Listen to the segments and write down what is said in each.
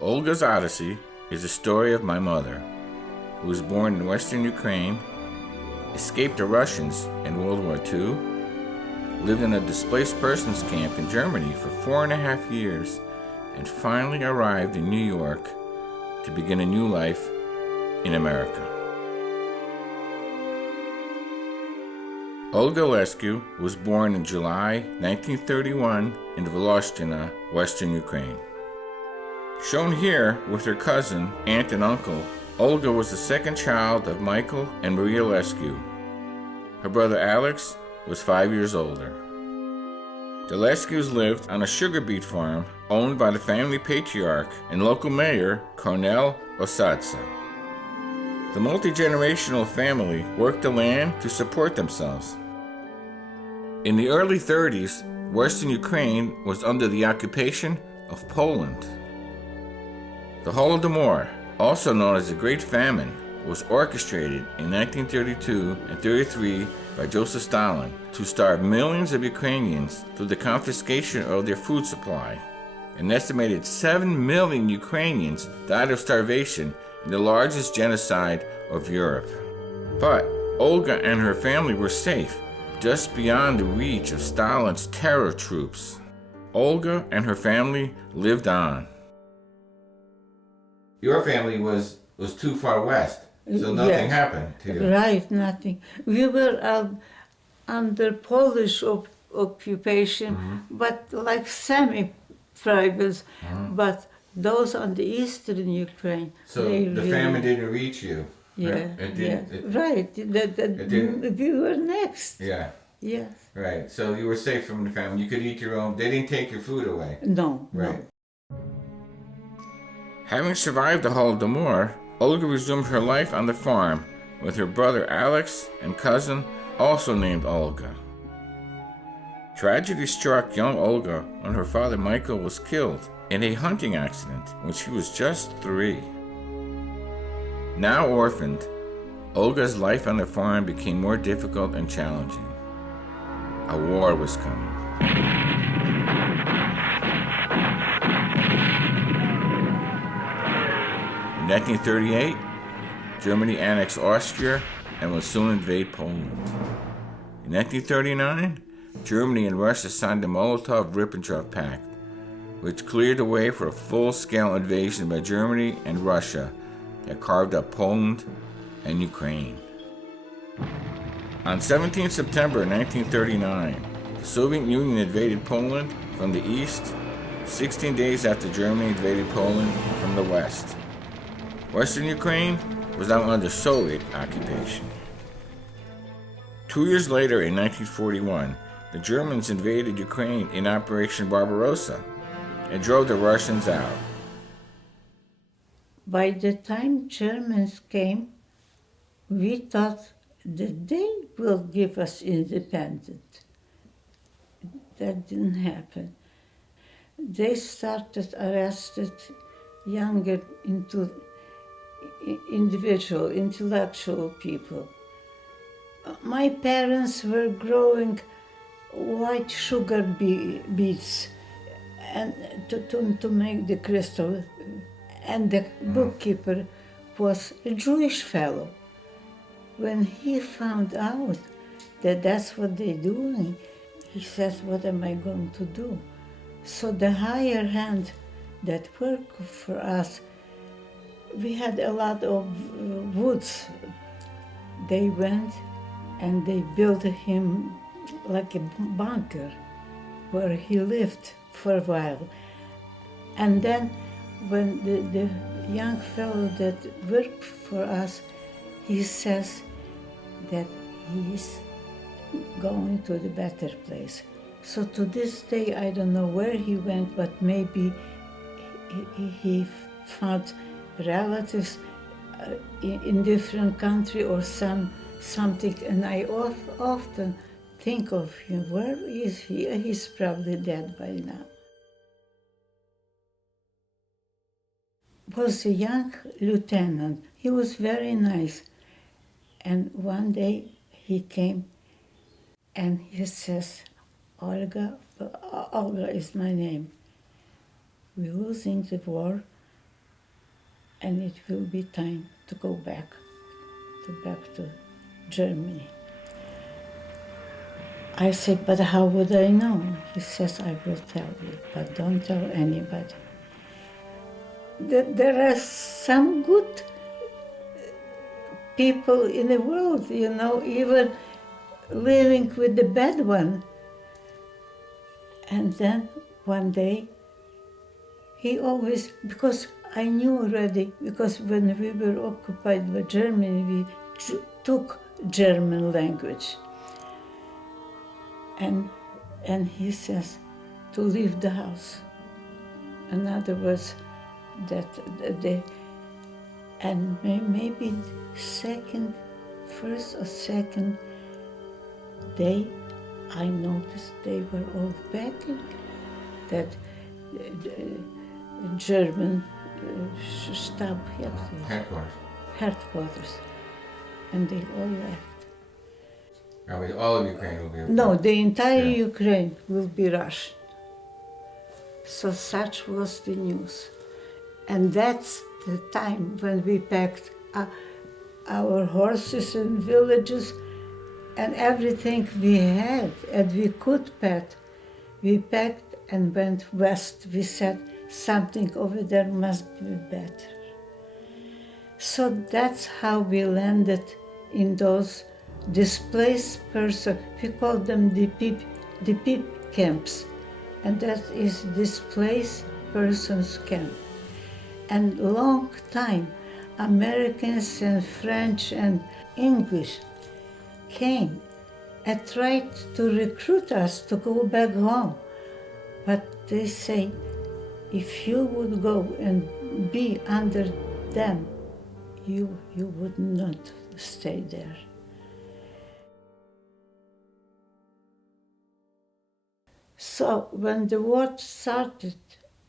Olga's Odyssey is the story of my mother, who was born in western Ukraine, escaped the Russians in World War II, lived in a displaced persons camp in Germany for 4.5 years, and finally arrived in New York to begin a new life in America. Olga Leskiw was born in July 1931 in Voloshyna, western Ukraine. Shown here with her cousin, aunt, and uncle, Olga was the second child of Michael and Maria Leskiw. Her brother Alex was 5 years older. The Leskiws lived on a sugar beet farm owned by the family patriarch and local mayor, Kornel Osadze. The multi-generational family worked the land to support themselves. In the early 30s, western Ukraine was under the occupation of Poland. The Holodomor, also known as the Great Famine, was orchestrated in 1932 and 33 by Joseph Stalin to starve millions of Ukrainians through the confiscation of their food supply. An estimated 7 million Ukrainians died of starvation in the largest genocide of Europe. But Olga and her family were safe, just beyond the reach of Stalin's terror troops. Olga and her family lived on. Your family was too far west, so nothing happened to you. Right, nothing. We were under Polish occupation, but like semi-tribals, but those on the eastern Ukraine. So the famine didn't reach you. Yeah, right? We were next. Yeah. Yes. Right. So you were safe from the famine. You could eat your own. They didn't take your food away. No. Right. No. Having survived the Holodomor, Olga resumed her life on the farm with her brother Alex and cousin, also named Olga. Tragedy struck young Olga when her father Michael was killed in a hunting accident when she was just 3. Now orphaned, Olga's life on the farm became more difficult and challenging. A war was coming. In 1938, Germany annexed Austria and would soon invade Poland. In 1939, Germany and Russia signed the Molotov-Ribbentrop Pact, which cleared the way for a full-scale invasion by Germany and Russia that carved up Poland and Ukraine. On 17 September 1939, the Soviet Union invaded Poland from the east, 16 days after Germany invaded Poland from the west. Western Ukraine was now under Soviet occupation. 2 years later, in 1941, the Germans invaded Ukraine in Operation Barbarossa and drove the Russians out. By the time Germans came, we thought that they will give us independence. That didn't happen. They started arresting younger intellectual people. My parents were growing white sugar beets and to make the crystal. And the bookkeeper was a Jewish fellow. When he found out that that's what they're doing, he says, what am I going to do? So the higher hand that worked for us, we had a lot of woods. They went and they built him like a bunker where he lived for a while. And then when the young fellow that worked for us, he says that he's going to the better place. So to this day, I don't know where he went, but maybe he found relatives in different country or something, and I often think of him. Where is he? He's probably dead by now. Was a young lieutenant. He was very nice. And one day he came and he says, Olga is my name. We're losing the war. and it will be time to go back to Germany. I said, but how would I know? He says, I will tell you, but don't tell anybody. There are some good people in the world, even living with the bad one. And then one day, he always, because I knew already, because when we were occupied by Germany, we took German language. And he says to leave the house. In other words, and maybe first or second day, I noticed they were all packing, that German stab headquarters, and they all left. All of Ukraine will be... No, the entire Ukraine will be Russian. So such was the news. And that's the time when we packed our horses and villages and everything we had and we could pack. We packed and went west. We said something over there must be better. So that's how we landed in those displaced persons. We call them the PIP camps, and that is displaced persons camp. And long time, Americans and French and English came and tried to recruit us to go back home. But they say, if you would go and be under them, you would not stay there. So when the war started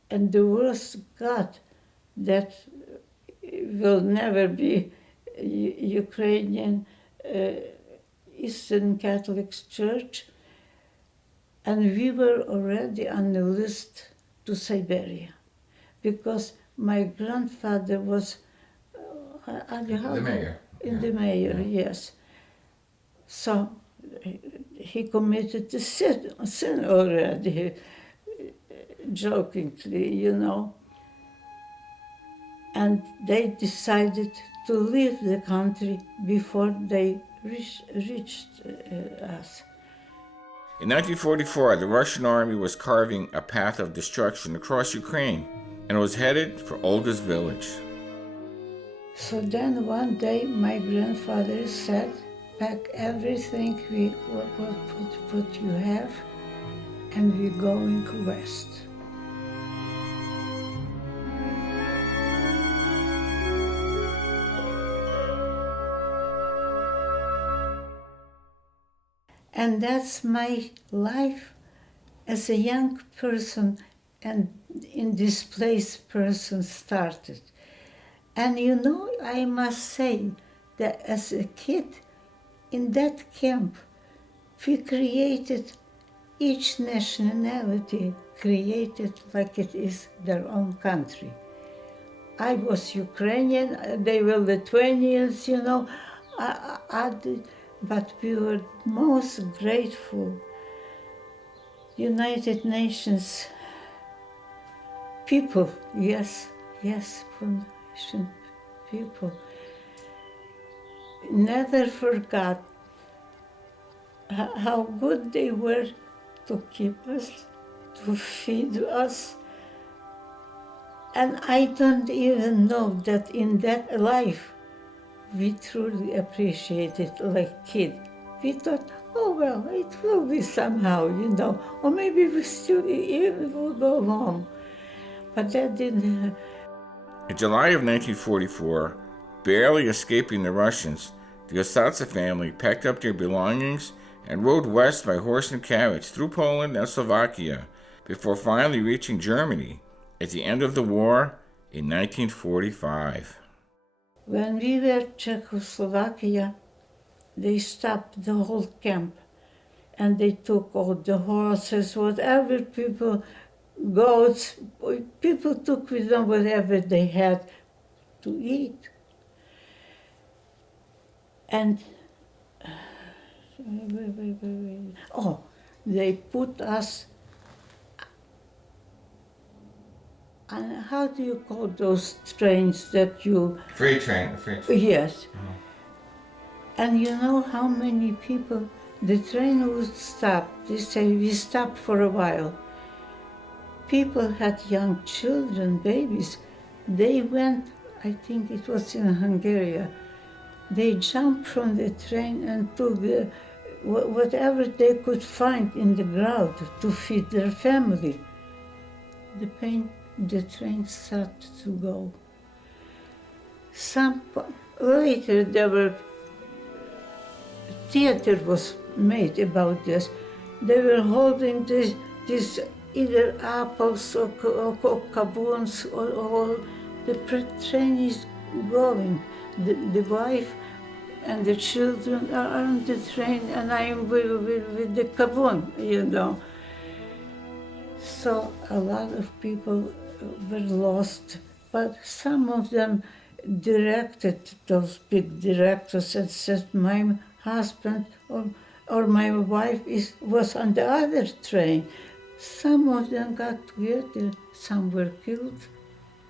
and the worst got, that will never be Ukrainian Eastern Catholic Church, and we were already on the list to Siberia, because my grandfather was the mayor. The mayor, yes. So he committed the sin already, jokingly, And they decided to leave the country before they reached us. In 1944, the Russian army was carving a path of destruction across Ukraine and was headed for Olga's village. So then one day my grandfather said, pack everything what you have, and we're going west. And that's my life as a young person and in displaced person started. And I must say that as a kid in that camp, we created, each nationality created like it is their own country. I was Ukrainian, they were Lithuanians, but we were most grateful. United Nations people, yes, foundation people, never forgot how good they were to keep us, to feed us. And I don't even know that in that life, we truly appreciated like kid. We thought, oh well, it will be somehow, or maybe we still even will go home. But that didn't happen. In July of 1944, barely escaping the Russians, the Ossadza family packed up their belongings and rode west by horse and carriage through Poland and Slovakia before finally reaching Germany at the end of the war in 1945. When we were in Czechoslovakia, they stopped the whole camp and they took all the horses, whatever people, goats, people took with them whatever they had to eat. And oh, they put us, and how do you call those trains that you... Freight train. Yes. And you know how many people, the train would stop. They say, we stopped for a while. People had young children, babies. They went, I think it was in Hungary, they jumped from the train and took whatever they could find in the ground to feed their family. The train started to go. Later there were theater was made about this. They were holding this either apples or caboons or the train is going. The wife and the children are on the train and I am with the caboon, you know. So a lot of people were lost, but some of them directed, those big directors, and said, my husband or my wife was on the other train. Some of them got together, some were killed,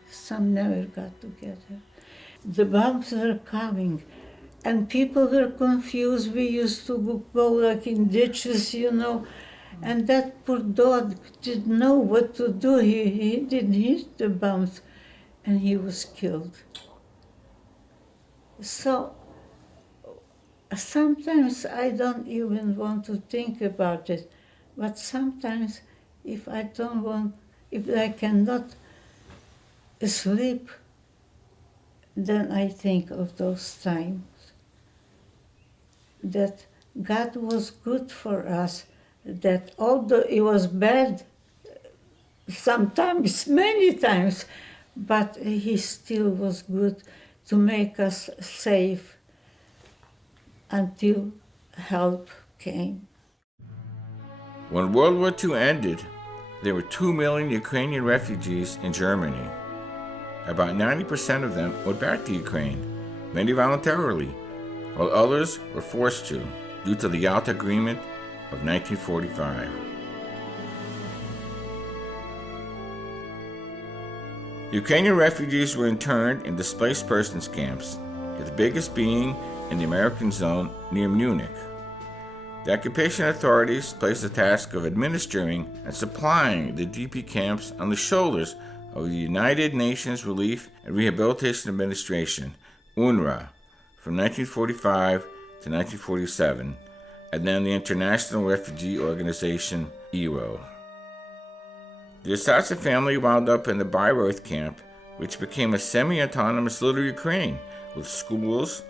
some never got together. The bombs were coming, and people were confused. We used to go like in ditches, you know, and that poor dog didn't know what to do. He didn't hit the bombs, and he was killed. So sometimes I don't even want to think about it, but sometimes if I cannot sleep, then I think of those times that God was good for us, that although it was bad sometimes, many times, but He still was good to make us safe until help came. When World War II ended, there were 2 million Ukrainian refugees in Germany. About 90% of them went back to Ukraine, many voluntarily, while others were forced to, due to the Yalta Agreement of 1945. Ukrainian refugees were interned in displaced persons camps, the biggest being in the American zone near Munich. The occupation authorities placed the task of administering and supplying the DP camps on the shoulders of the United Nations Relief and Rehabilitation Administration, UNRWA, from 1945 to 1947, and then the International Refugee Organization, ERO. The Assadza family wound up in the Bayreuth camp, which became a semi-autonomous little Ukraine, with schools,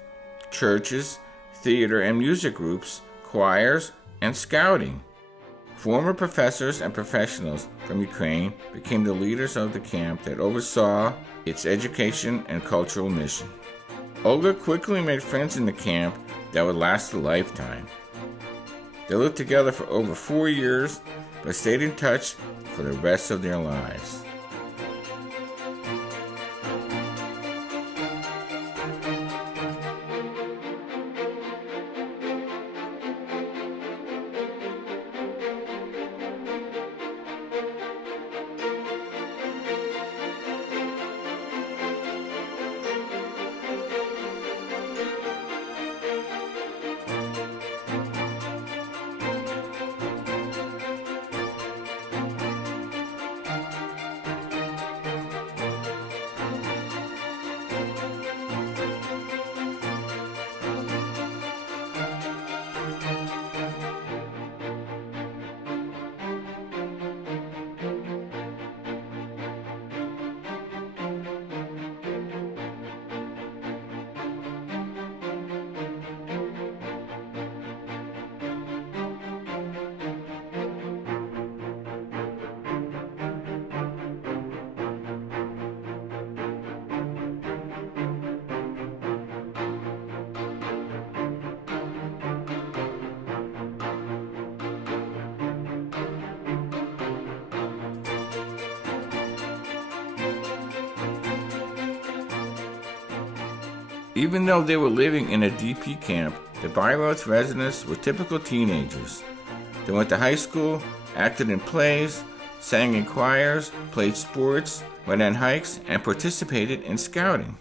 churches, theater and music groups, choirs, and scouting. Former professors and professionals from Ukraine became the leaders of the camp that oversaw its education and cultural mission. Olga quickly made friends in the camp that would last a lifetime. They lived together for over 4 years, but stayed in touch for the rest of their lives. Even though they were living in a DP camp, the Bayreuth residents were typical teenagers. They went to high school, acted in plays, sang in choirs, played sports, went on hikes, and participated in scouting.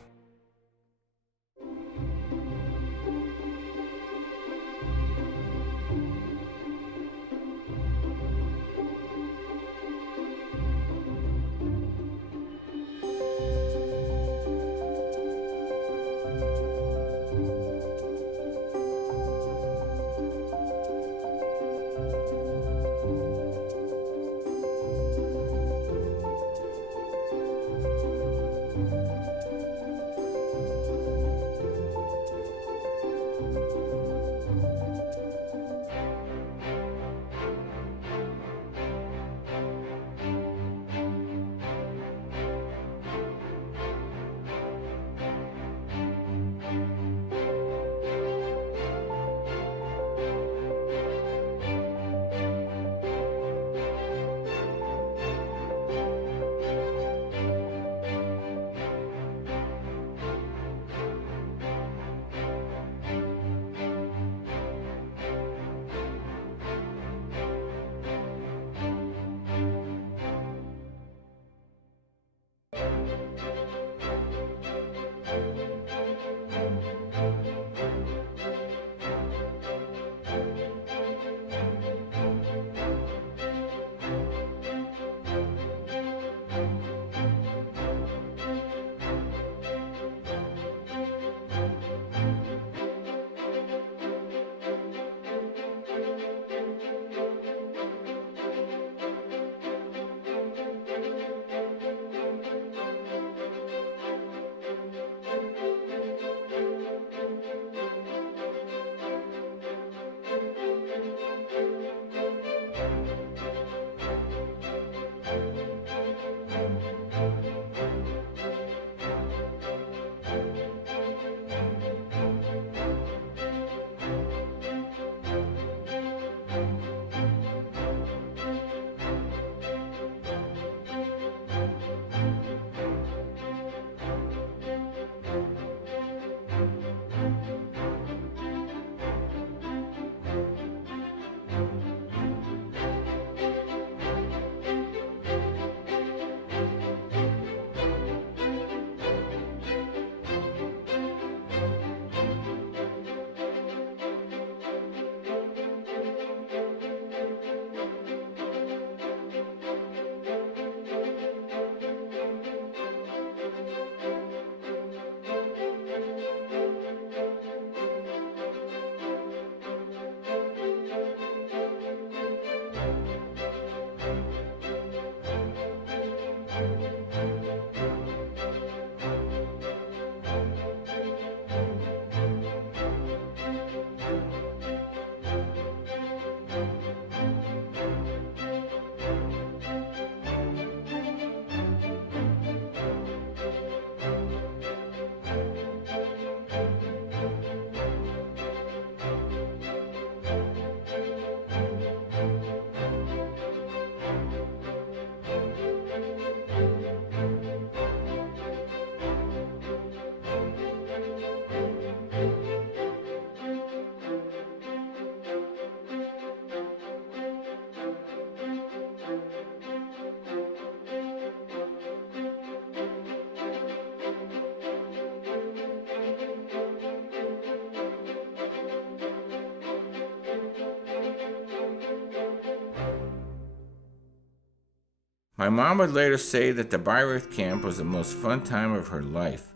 My mom would later say that the Bayreuth camp was the most fun time of her life.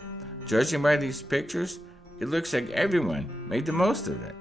Judging by these pictures, it looks like everyone made the most of it.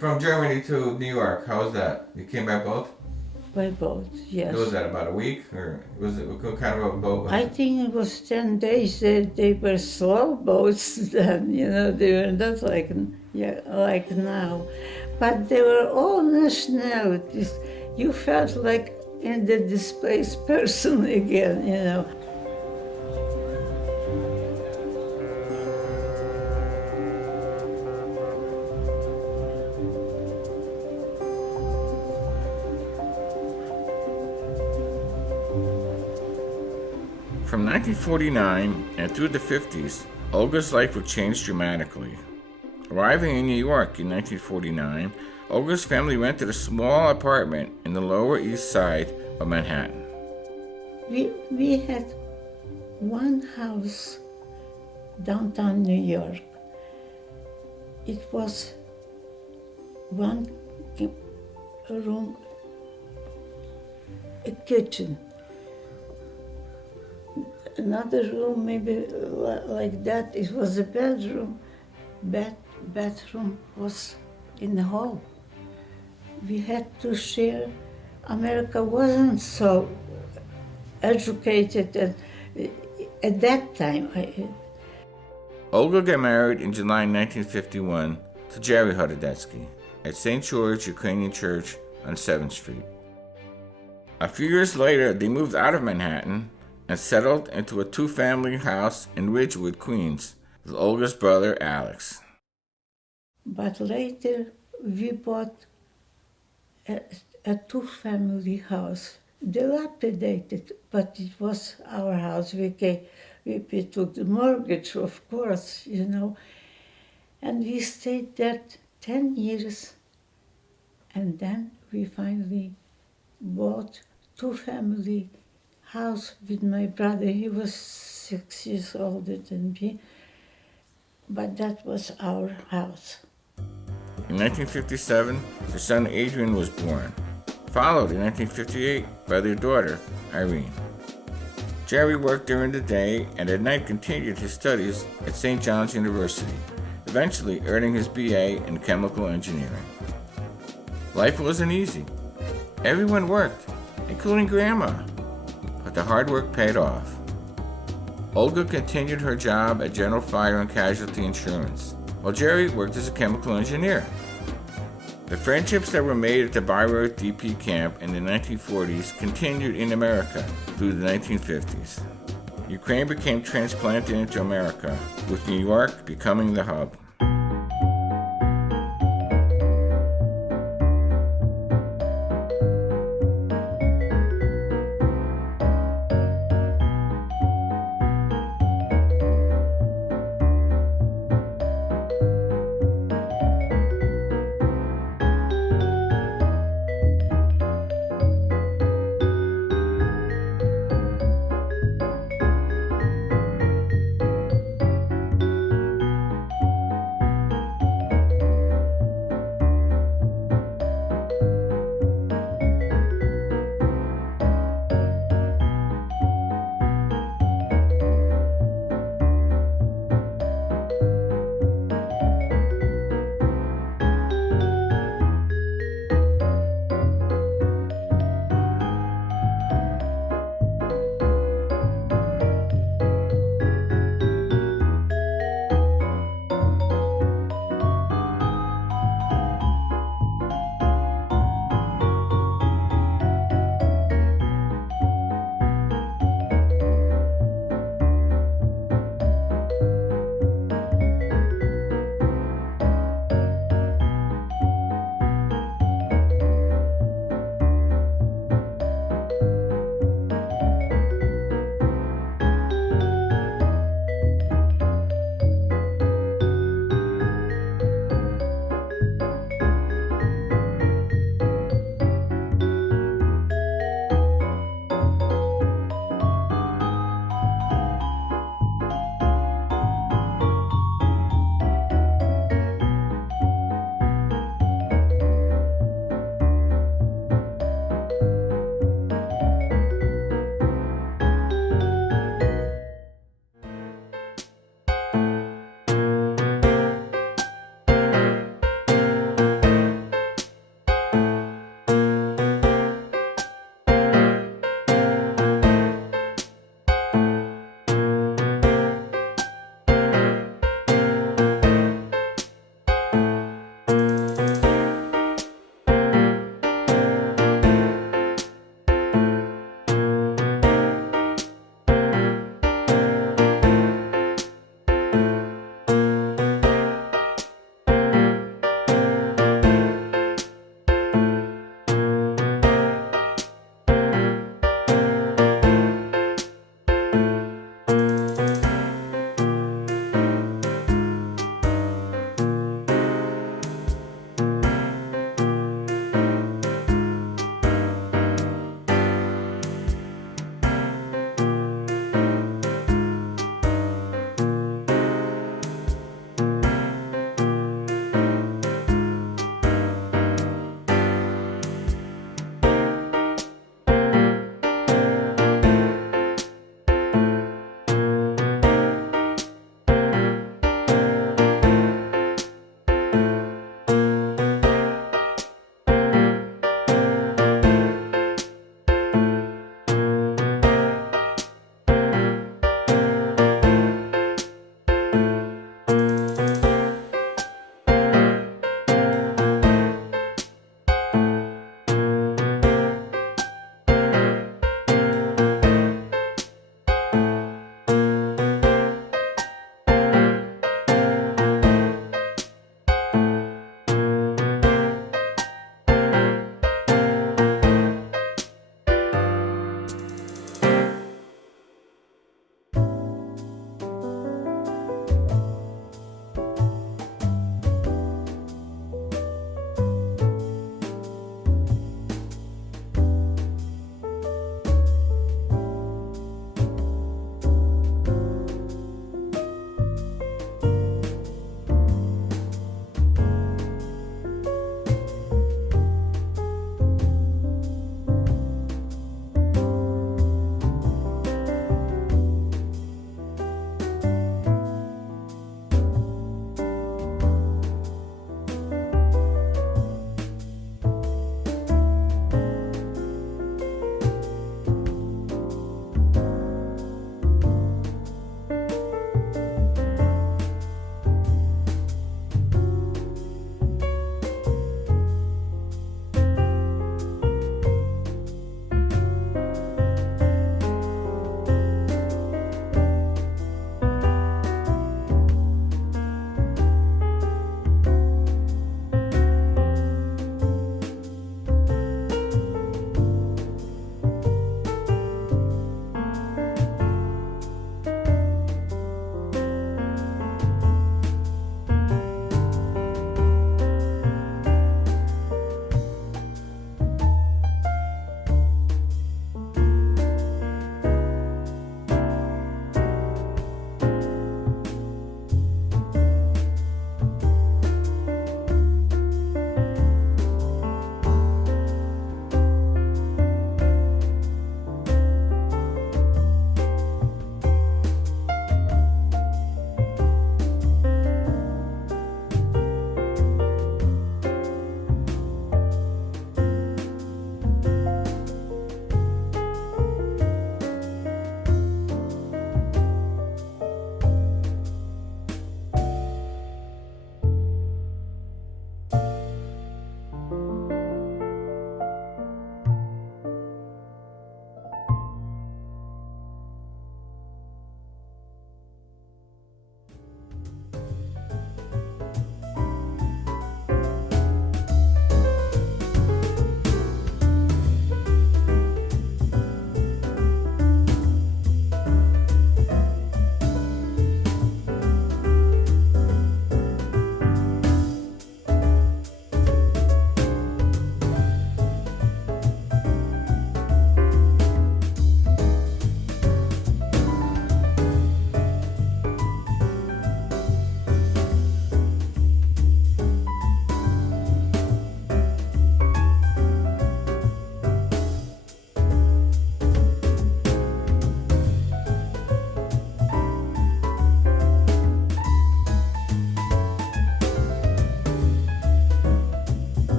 From Germany to New York, how was that? You came by boat? By boat, yes. Was that about a week, or was it what kind of a boat? Was I it? think it was 10 days. They were slow boats then, they were not like now. But they were all nationalities. You felt like in the displaced person again. From 1949 and through the 50s, Olga's life would change dramatically. Arriving in New York in 1949, Olga's family rented a small apartment in the Lower East Side of Manhattan. We had one house downtown New York. It was one room, a kitchen. Another room, maybe like that, it was a bedroom. Bathroom was in the hall. We had to share. America wasn't so educated at that time. Olga got married in July 1951 to Jerry Horodecky at St. George Ukrainian Church on 7th Street. A few years later, they moved out of Manhattan and settled into a two-family house in Ridgewood, Queens, with Olga's brother, Alex. But later, we bought a two-family house, dilapidated, but it was our house. We took the mortgage, of course, and we stayed there 10 years, and then we finally bought two-family house with my brother. He was 6 years older than me. but that was our house. In 1957, their son Adrian was born, followed in 1958 by their daughter, Irene. Jerry worked during the day and at night continued his studies at St. John's University, eventually earning his BA in chemical engineering. Life wasn't easy. Everyone worked, including Grandma, but the hard work paid off. Olga continued her job at General Fire and Casualty Insurance, while Jerry worked as a chemical engineer. The friendships that were made at the Bayreuth DP camp in the 1940s continued in America through the 1950s. Ukraine became transplanted into America, with New York becoming the hub.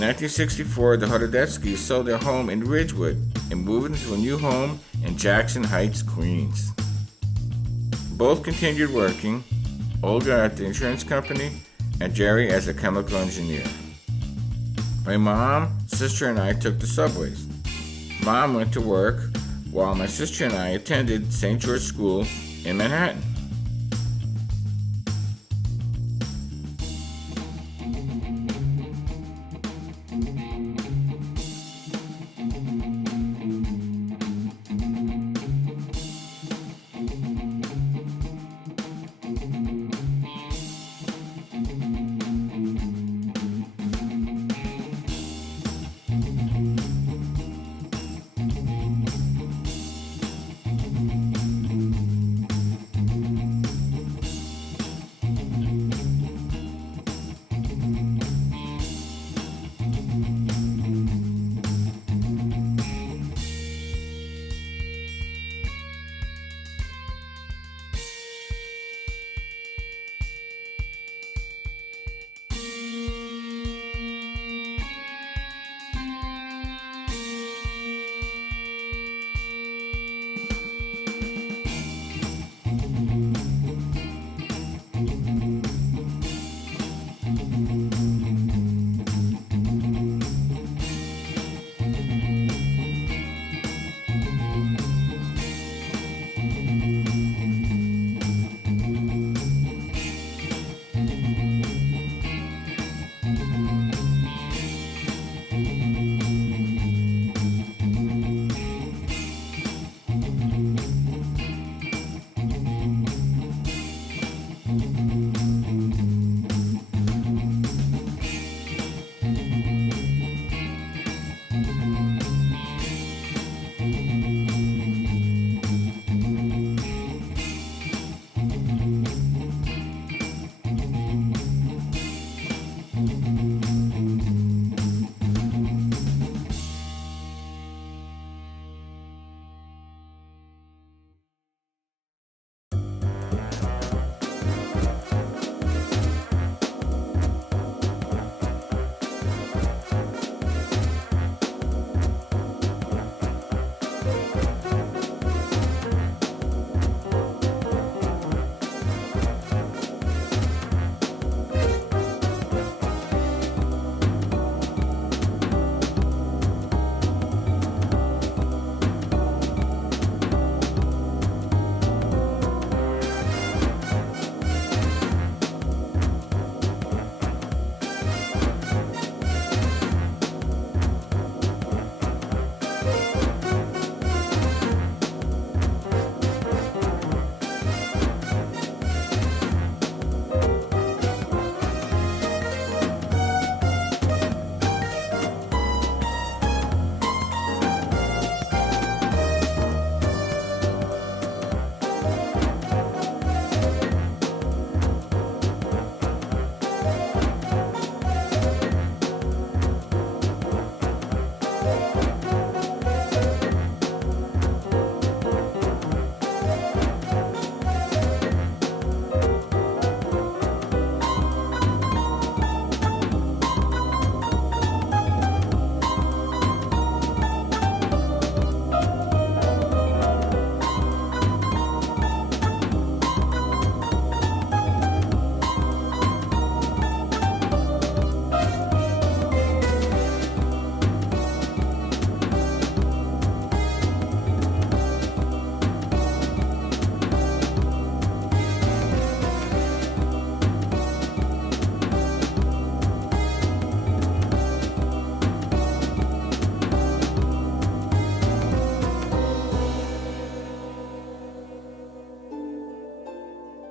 In 1964, the Horodeckys sold their home in Ridgewood and moved into a new home in Jackson Heights, Queens. Both continued working, Olga at the insurance company and Jerry as a chemical engineer. My mom, sister, and I took the subways. Mom went to work while my sister and I attended St. George School in Manhattan.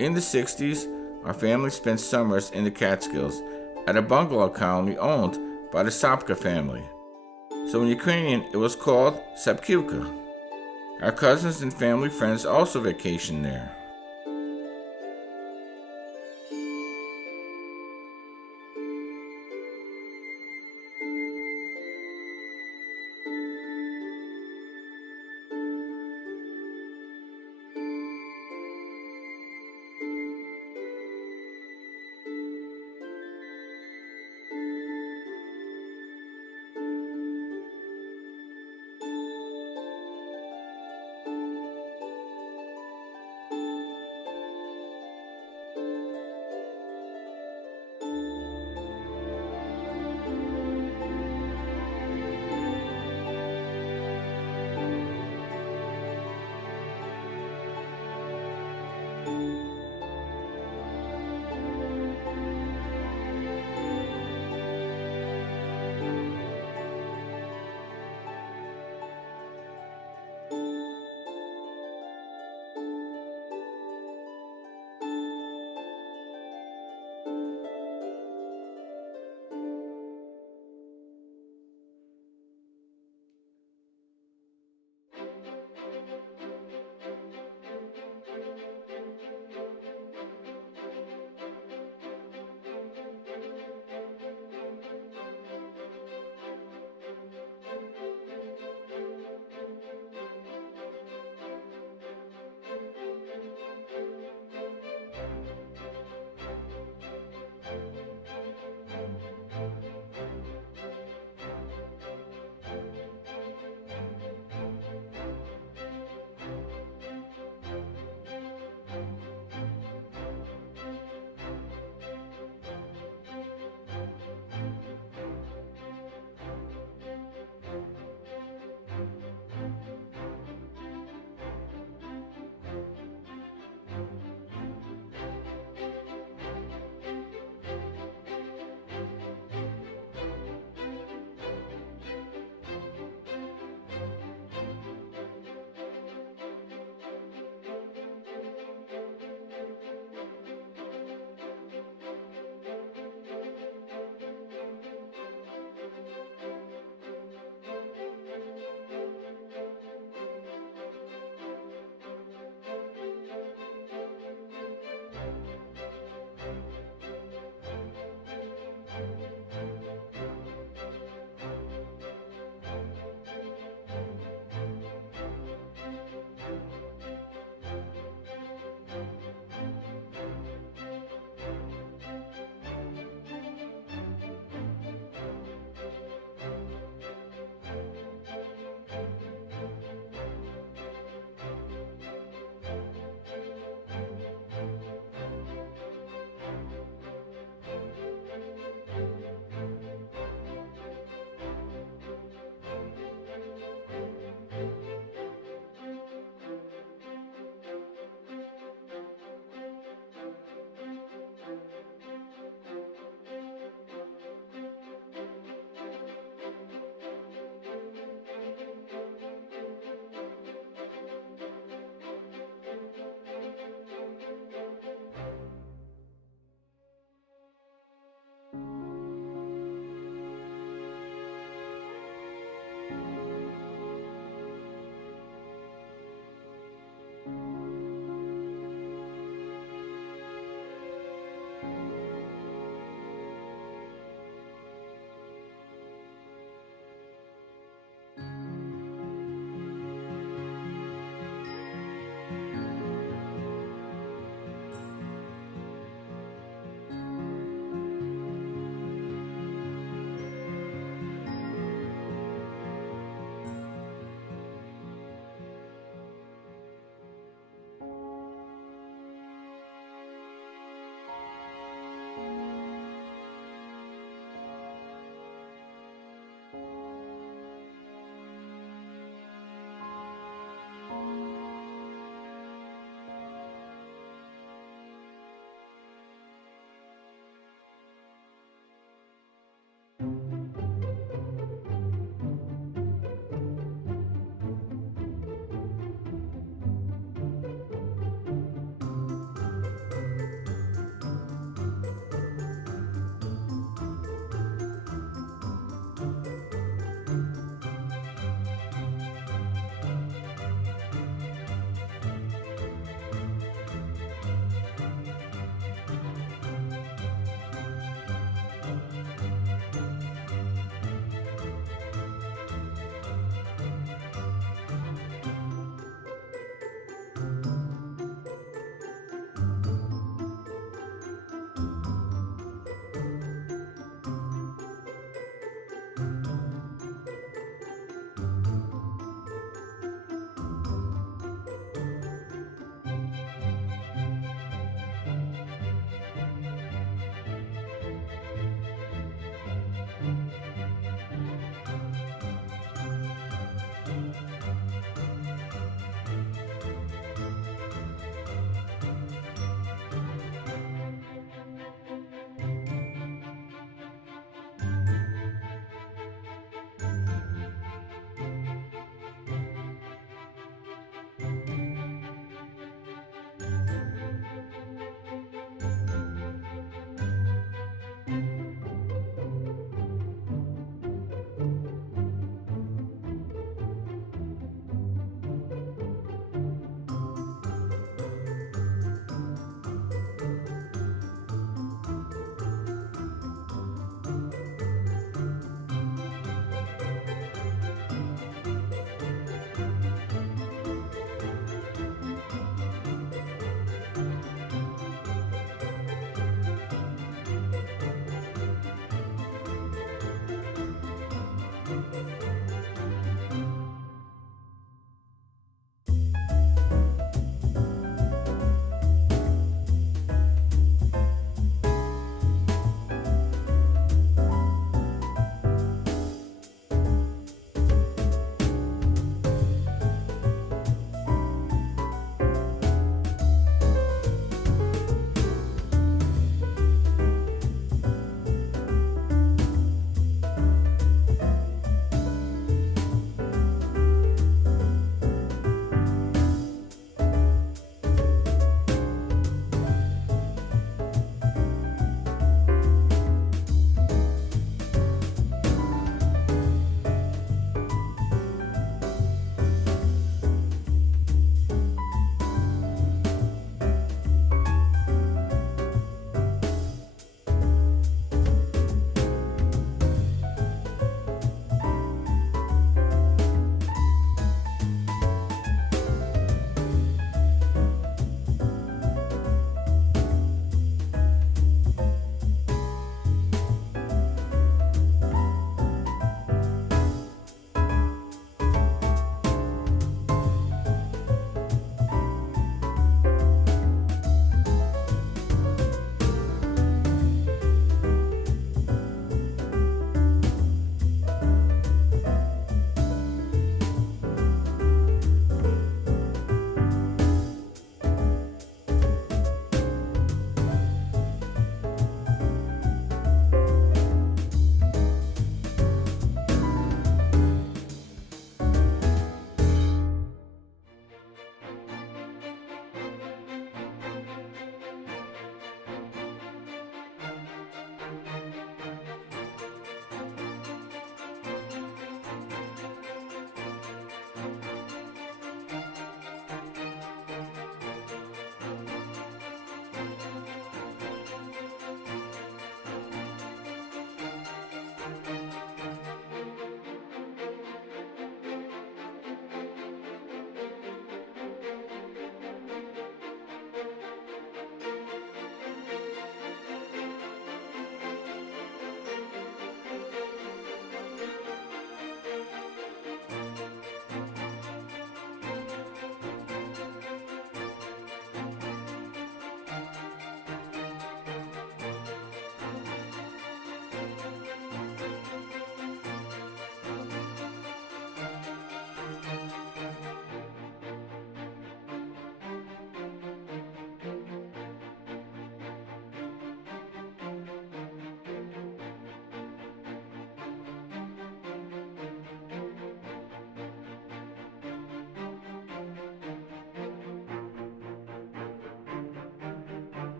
In the 60s, our family spent summers in the Catskills at a bungalow colony owned by the Sapka family. So in Ukrainian, it was called Sapkivka. Our cousins and family friends also vacationed there.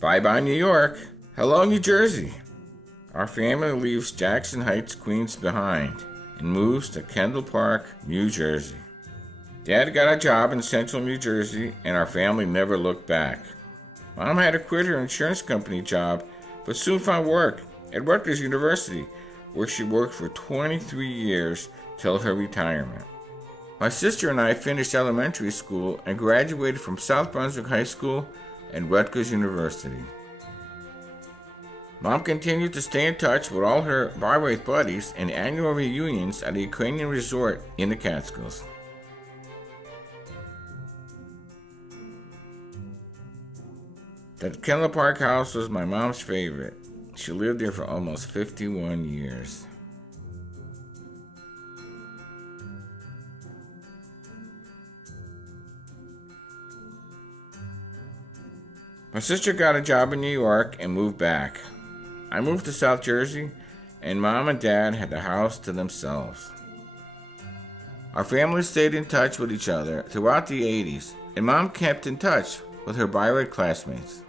Bye-bye, New York. Hello, New Jersey. Our family leaves Jackson Heights, Queens behind and moves to Kendall Park, New Jersey. Dad got a job in central New Jersey, and our family never looked back. Mom had to quit her insurance company job, but soon found work at Rutgers University, where she worked for 23 years till her retirement. My sister and I finished elementary school and graduated from South Brunswick High School and Rutgers University. Mom continued to stay in touch with all her Bayreuth buddies and annual reunions at a Ukrainian resort in the Catskills. That Kendall Park house was my mom's favorite. She lived there for almost 51 years. My sister got a job in New York and moved back. I moved to South Jersey, and Mom and Dad had the house to themselves. Our family stayed in touch with each other throughout the 80s, and Mom kept in touch with her Bayreuth classmates.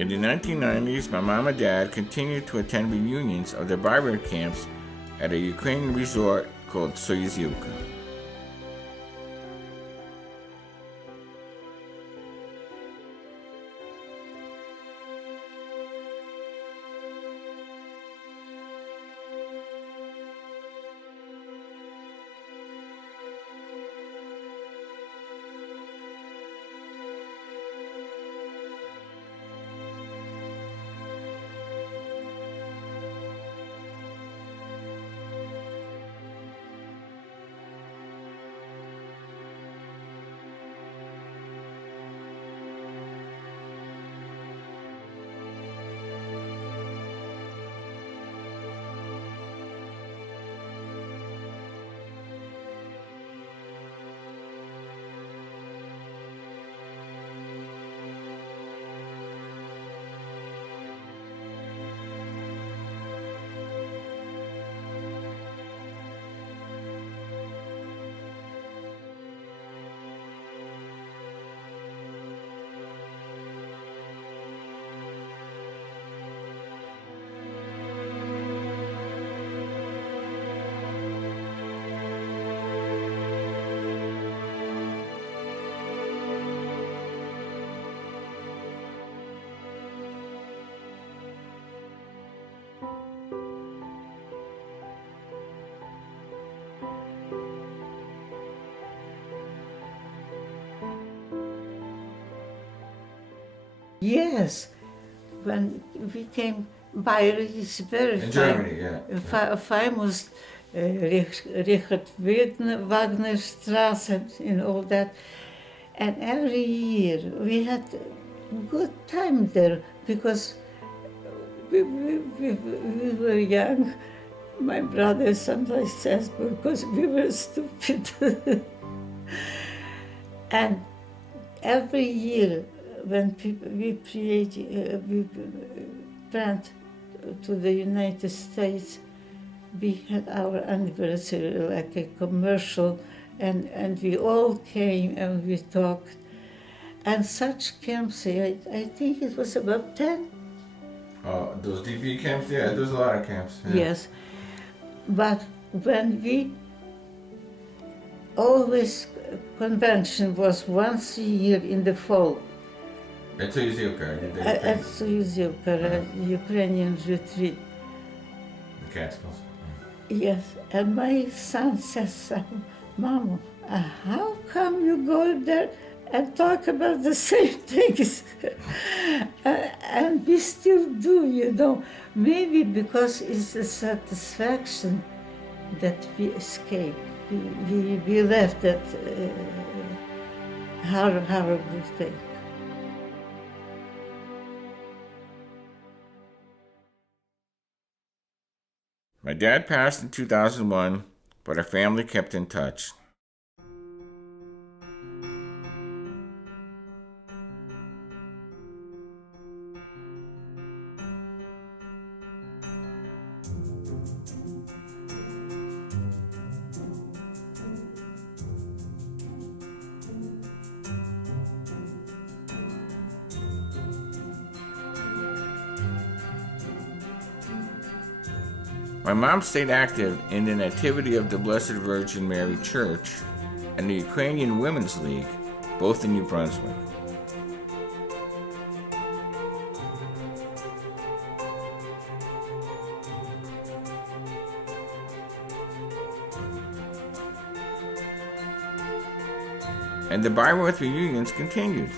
In the 1990s, my mom and dad continued to attend reunions of their Bayreuth camps at a Ukrainian resort called Soyuzivka. Yes, when we came by, it's very In Germany, yeah. famous Richard Wagner Strasse and all that. And every year we had good time there because we were young. My brother sometimes says because we were stupid. And every year when we went to the United States, we had our anniversary like a commercial, and we all came and we talked. And such camps, I think it was about 10. Oh, those DP camps? Yeah, there's a lot of camps. Yeah. Yes. But when we always, convention was once a year in the fall. At Telligys, At Telligys, Ukrainian retreat. the Catskills. Yes, and my son says, Mama, how come you go there and talk about the same things? And we still do, you know. Maybe because it's a satisfaction that we escaped. We left that horrible thing. My dad passed in 2001, but our family kept in touch. My mom stayed active in the Nativity of the Blessed Virgin Mary Church and the Ukrainian Women's League, both in New Brunswick. And the Byworth reunions continued.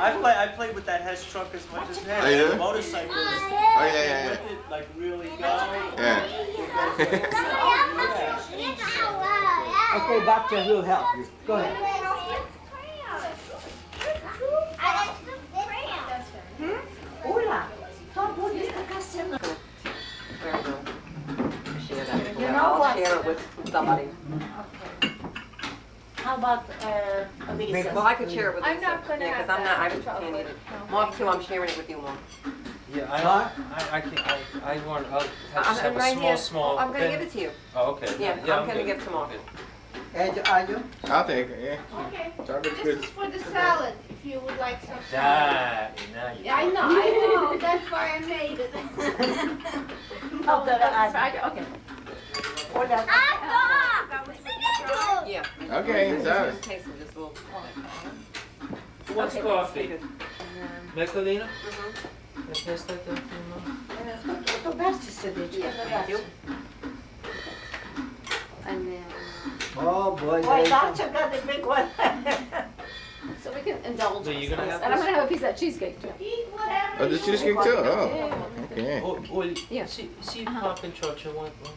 I played with that Hess truck as much as Hess. Oh, yeah? Motorcycles. Oh, yeah. With it, like really go. Yeah. Okay, doctor will help you. Go ahead. Hola. I'll share it with somebody. How about Lisa? Well, I could share it with you. I'm not gonna because have I'm not, I that can't eat it. chocolate. Mom, too, I'm sharing it with you, Mom. Yeah, I want. I'll just have right a here. small. I'm gonna give it to you. Oh, okay. Yeah, I'm gonna give it to Mom. And are you? I'll take it, yeah. Okay. Chocolate's This good. is for the salad, if you would like some salad. Now you. Yeah, I know, that's why I made it. Oh, Okay. Yeah. Okay, salad. Just taste it, just a little. Who wants coffee? Michelina? Mhm. It tastes like that, To basti sedička, Thank you. And then, Oh boy. Why, Dacia got the big one. So we can indulge So us. you're gonna have And I'm this? gonna have a piece of that cheesecake too. Eat whatever. Oh, the cheesecake too? Oh, okay. Oh, Yeah. see Pop and Churchill want one?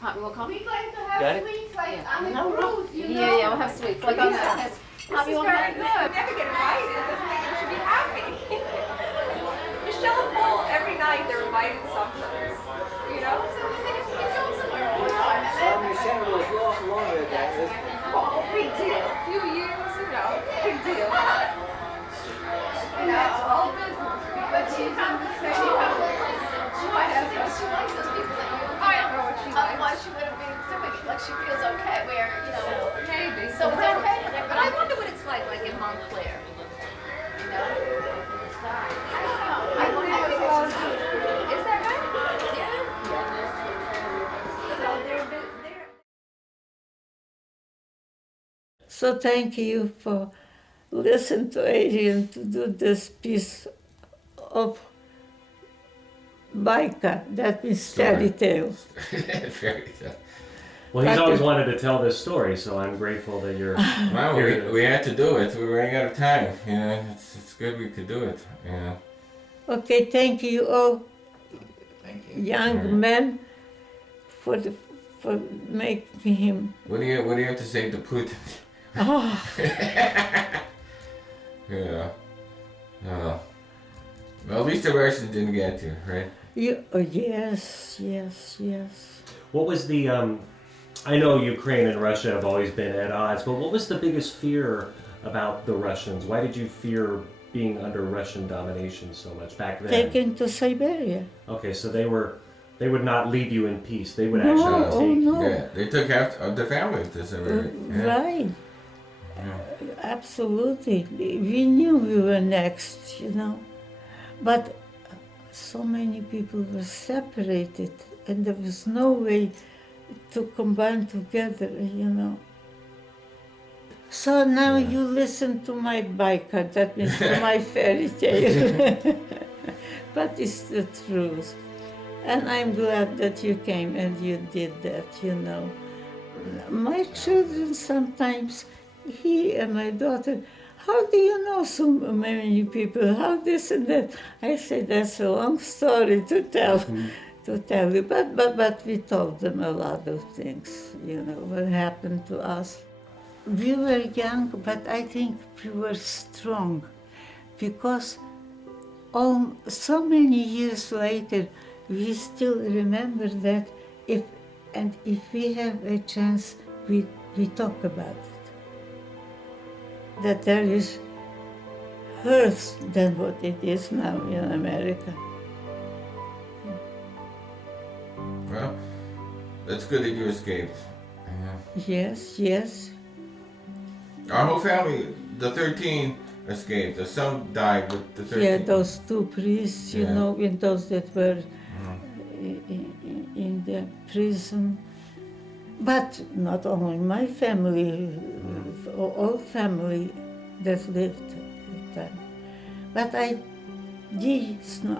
Poppy will come? We'd like to Got have it? sweets like Yeah. on the No, cruise, you know? Yeah, we'll have sweets, like on Yeah. that. This Poppy is will very come. good. Never get invited, doesn't mean you should be happy. Michelle and Paul, every night they're invited sometimes. You know, so we think it's go somewhere all the time. And then, Michelle was longer than this. oh, big deal. A few years, you know, big deal. And that's all business. But she comes to say, she might have, she likes those people that you, I don't know what she likes. Otherwise she wouldn't be doing it, like she feels okay, where, you know. Maybe. So it's okay, but I wonder what it's like in Montclair. You know? I don't know. I wonder what it's like. Is that right? Yeah. So they're. So thank you for listening to Adrian to do this piece of Baika, that means fairy tale. Fairy tale. Well, he's always wanted to tell this story, so I'm grateful that you're Well, here. we had to do it. We were running out of time. You know, it's good we could do it. You know. Okay, thank you all, Thank you. young men, for making him. What do you have to say to Putin? Oh, Yeah. Well, at least the Russians didn't get you, right? yes. What was the, I know Ukraine and Russia have always been at odds, but what was the biggest fear about the Russians? Why did you fear being under Russian domination so much back then? Taken to Siberia. Okay, so they would not leave you in peace. They would No, actually oh take. no. Yeah, they took half of the family to Siberia. Yeah. Right. Absolutely. We knew we were next, you know. But so many people were separated and there was no way to combine together, you know. So now you listen to my biker, that means to my fairy tale. But it's the truth. And I'm glad that you came and you did that, you know. My children sometimes, he and my daughter, how do you know so many people? How this and that? I say that's a long story to tell, you. But we told them a lot of things, you know, what happened to us. We were young, but I think we were strong, because so many years later, we still remember that if we have a chance, we talk about it. That there is worse than what it is now in America. Well, that's good that you escaped. Yeah. Yes. Our whole family, the 13 escaped. Some died with the 13. Yeah, those two priests, you Yeah. know, and those that were in the prison. But not only my family, all family that lived at the time. But I did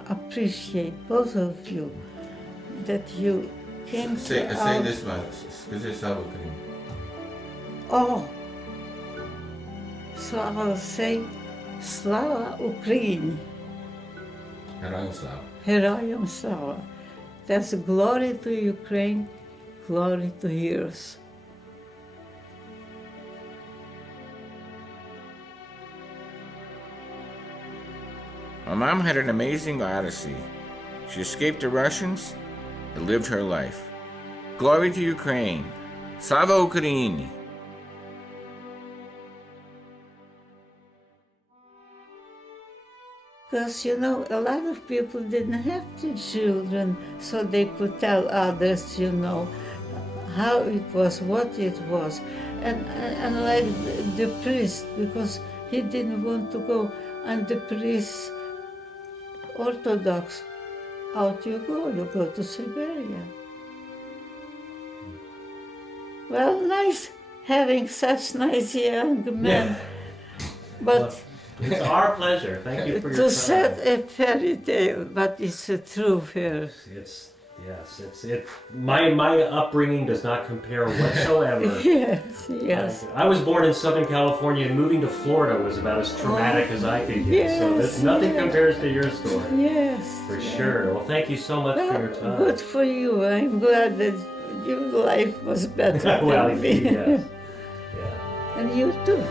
appreciate both of you, that you came Say out. this one. Скажи слава Украине. Oh, so I'll say Slava Ukraini. Героям слава. Heroyam Slava. That's glory to Ukraine, glory to heroes. My mom had an amazing Odyssey. She escaped the Russians and lived her life. Glory to Ukraine. Slava Ukraini. Because, you know, a lot of people didn't have the children, so they could tell others, you know, how it was, what it was. And like the priest, because he didn't want to go, and the priest, Orthodox, out you go to Siberia. Well, nice having such nice young men, but It's our pleasure. Thank you for your to time. set a fairy tale, but it's a true fairy. My upbringing does not compare whatsoever. Yes. I was born in Southern California, and moving to Florida was about as traumatic as I could get. So nothing compares to your story. Yes. For sure. Well, thank you so much for your time. Good for you. I'm glad that your life was better Well, than me. yes. Yeah. And you too.